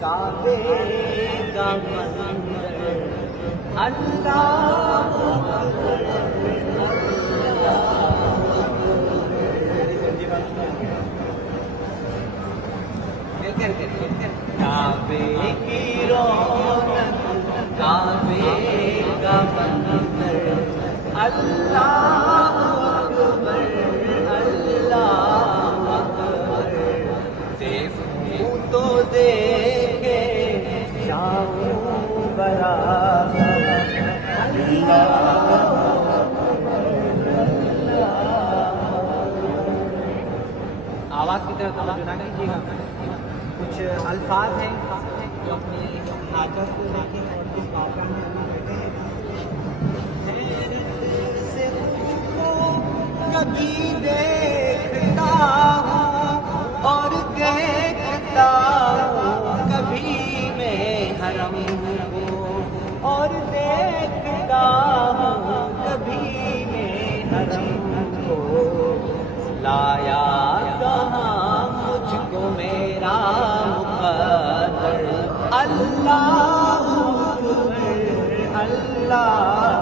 کعبے کا منظر اللہ کعبے کی رونق کعبے کا منظر اللہ اکبر اللہ اکبر دیکھوں تو دیکھے شام برابر آواز کی طرف توجہ نہ کیجیے گا. کچھ الفاظ ہیں جو اپنے حاجت کو دیکھیں اور اس بات کا کرتے ہیں. سے کبھی دیکھتا ہوں اور دیکھتا ہوں کبھی میں حرم کو اور دیکھتا ہوں کبھی میں حرم کو لایا کہاں مجھ کو میرا مقدر اللہ اکبر اللہ